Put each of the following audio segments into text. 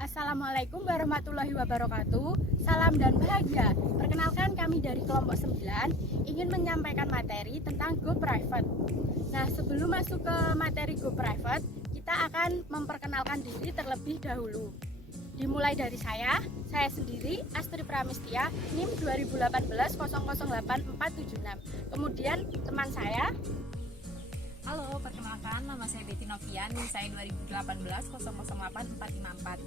Assalamualaikum warahmatullahi wabarakatuh. Salam dan bahagia. Perkenalkan, kami dari kelompok 9 ingin menyampaikan materi tentang Go Private. Nah, sebelum masuk ke materi Go Private, kita akan memperkenalkan diri terlebih dahulu. Dimulai dari saya sendiri Astri Pramistia, NIM 2018008476. Kemudian teman saya. Halo, perkenalkan nama saya Betty Novian, NIM saya 2018008454.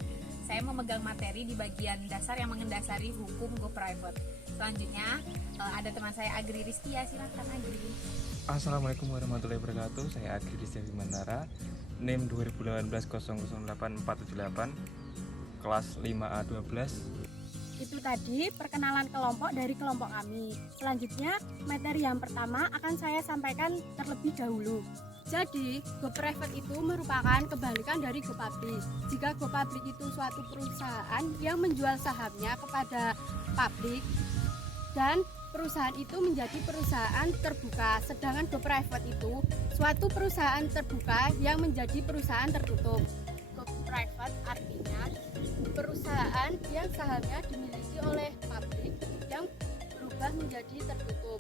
Saya memegang materi di bagian dasar yang mengendasari hukum Go Private. Selanjutnya ada teman saya Agri Ristia, silakan Agri. Assalamualaikum warahmatullahi wabarakatuh. Saya Agri Ristia Bimantara, NIM 2018008478, kelas 5A12. Itu tadi perkenalan kelompok dari kelompok kami. Selanjutnya, materi yang pertama akan saya sampaikan terlebih dahulu. Jadi, Go Private itu merupakan kebalikan dari Go Public. Jika Go Public itu suatu perusahaan yang menjual sahamnya kepada publik dan perusahaan itu menjadi perusahaan terbuka, sedangkan Go Private itu suatu perusahaan terbuka yang menjadi perusahaan tertutup. Go Private artinya perusahaan yang sahamnya dimiliki oleh publik yang berubah menjadi tertutup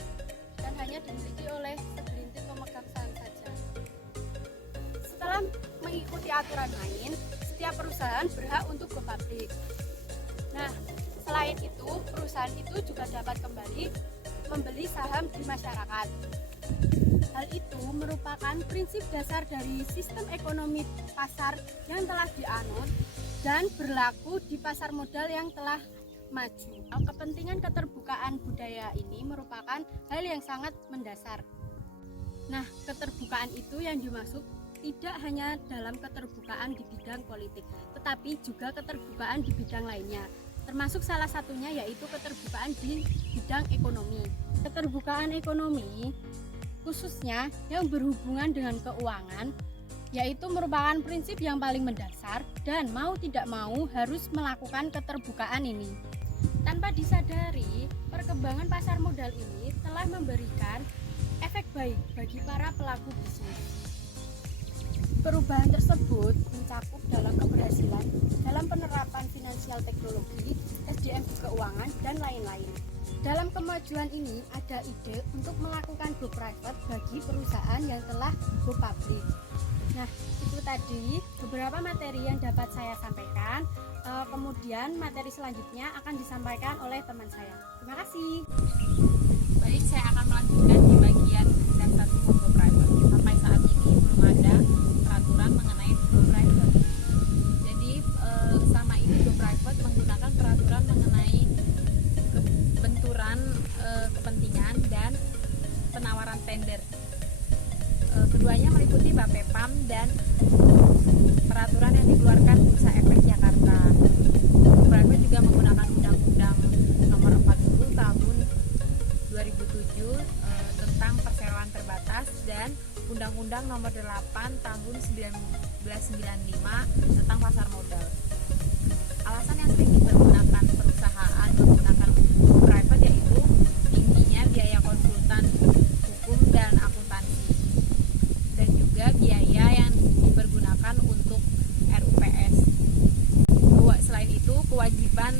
dan hanya dimiliki oleh segelintir pemegang saham saja. Setelah mengikuti aturan main, setiap perusahaan berhak untuk go public. Nah, selain itu, perusahaan itu juga dapat kembali membeli saham di masyarakat. Hal itu merupakan prinsip dasar dari sistem ekonomi pasar yang telah dianut dan berlaku di pasar modal yang telah maju. Kepentingan keterbukaan budaya ini merupakan hal yang sangat mendasar. Nah, keterbukaan itu yang dimaksud tidak hanya dalam keterbukaan di bidang politik, tetapi juga keterbukaan di bidang lainnya. Termasuk salah satunya yaitu keterbukaan di bidang ekonomi. Keterbukaan ekonomi khususnya yang berhubungan dengan keuangan yaitu merupakan prinsip yang paling mendasar dan mau tidak mau harus melakukan keterbukaan ini. Tanpa disadari, perkembangan pasar modal ini telah memberikan efek baik bagi para pelaku bisnis. Perubahan tersebut mencakup dalam keberhasilan dalam penerapan finansial teknologi, SDM keuangan, dan lain-lain. Dalam kemajuan ini ada ide untuk melakukan Go Private bagi perusahaan yang telah Go Public. Nah, itu tadi beberapa materi yang dapat saya sampaikan. Kemudian materi selanjutnya akan disampaikan oleh teman saya. Terima kasih. Baik, saya akan melanjutkan di bagian dasar hukum Go Private. Sampai saat ini belum ada peraturan mengenai Go Private. Jadi selama ini Go Private menggunakan peraturan mengenai benturan kepentingan dan penawaran tender. Keduanya meliputi Bapepam dan peraturan yang dikeluarkan Bursa Efek Jakarta. Private juga menggunakan Undang-Undang Nomor 40 Tahun 2007 tentang perseroan terbatas dan Undang-Undang Nomor 8 Tahun 1995 tentang pasar modal. Alasan yang sering digunakan perusahaan menggunakan private yaitu tingginya biaya konsultan hukum dan akuntansi dan juga biaya yang dipergunakan untuk RUPS. Selain itu, kewajiban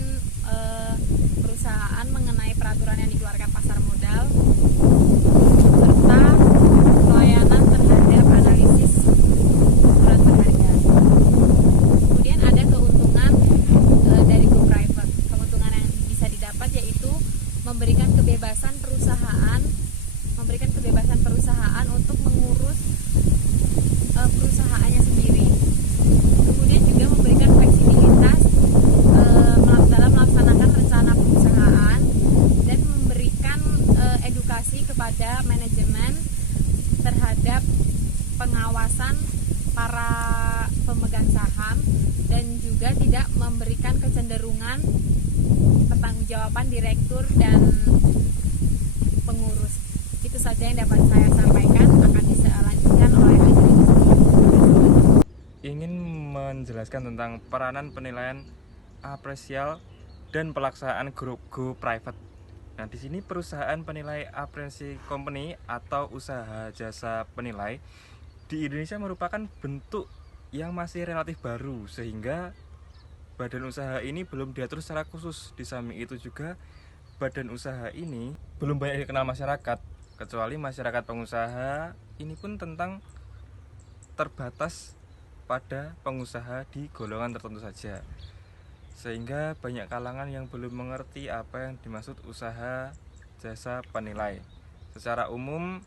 perusahaan mengenai peraturan yang dikeluarkan pasar modal serta pelayanan terhadap analisis surat berharga. Kemudian ada keuntungan dari Go Private. Keuntungan yang bisa didapat yaitu memberikan kebebasan perusahaan untuk mengurus perusahaannya sendiri. Kemudian juga memberikan fleksibilitas dalam melaksanakan rencana perusahaan dan memberikan edukasi kepada manajemen terhadap pengawasan para pemegang saham dan juga tidak memberikan kecenderungan pertanggungjawaban direktur dan pengurus. Itu saja yang dapat saya sampaikan, akan dilanjutkan oleh Agri. Ingin menjelaskan tentang peranan penilaian apresial dan pelaksanaan grup Go Private. Nah, di sini perusahaan penilai apresiasi company atau usaha jasa penilai di Indonesia merupakan bentuk yang masih relatif baru, sehingga badan usaha ini belum diatur secara khusus. Di samping itu juga badan usaha ini belum banyak dikenal masyarakat, kecuali masyarakat pengusaha ini pun terbatas pada pengusaha di golongan tertentu saja, sehingga banyak kalangan yang belum mengerti apa yang dimaksud usaha jasa penilai. Secara umum,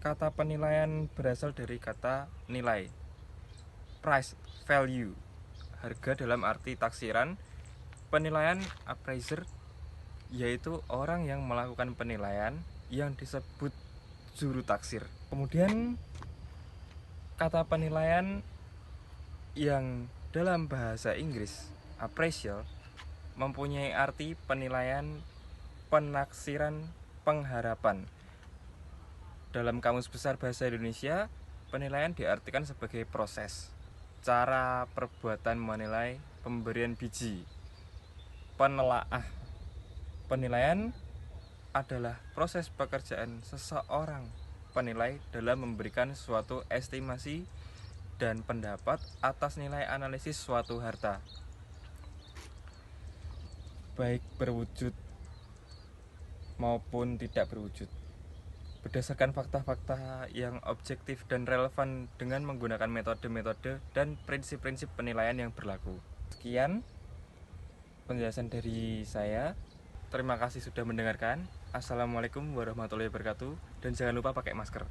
kata penilaian berasal dari kata nilai, price, value, harga dalam arti taksiran. Penilaian appraiser yaitu orang yang melakukan penilaian yang disebut juru taksir. Kemudian kata penilaian yang dalam bahasa Inggris appraisal mempunyai arti penilaian, penaksiran, pengharapan. Dalam Kamus Besar Bahasa Indonesia, penilaian diartikan sebagai proses, cara perbuatan menilai, pemberian biji, penelaah. Penilaian adalah proses pekerjaan seseorang penilai dalam memberikan suatu estimasi dan pendapat atas nilai analisis suatu harta, baik berwujud maupun tidak berwujud, berdasarkan fakta-fakta yang objektif dan relevan dengan menggunakan metode-metode dan prinsip-prinsip penilaian yang berlaku. Sekian penjelasan dari saya. Terima kasih sudah mendengarkan. Assalamualaikum warahmatullahi wabarakatuh. Dan jangan lupa pakai masker.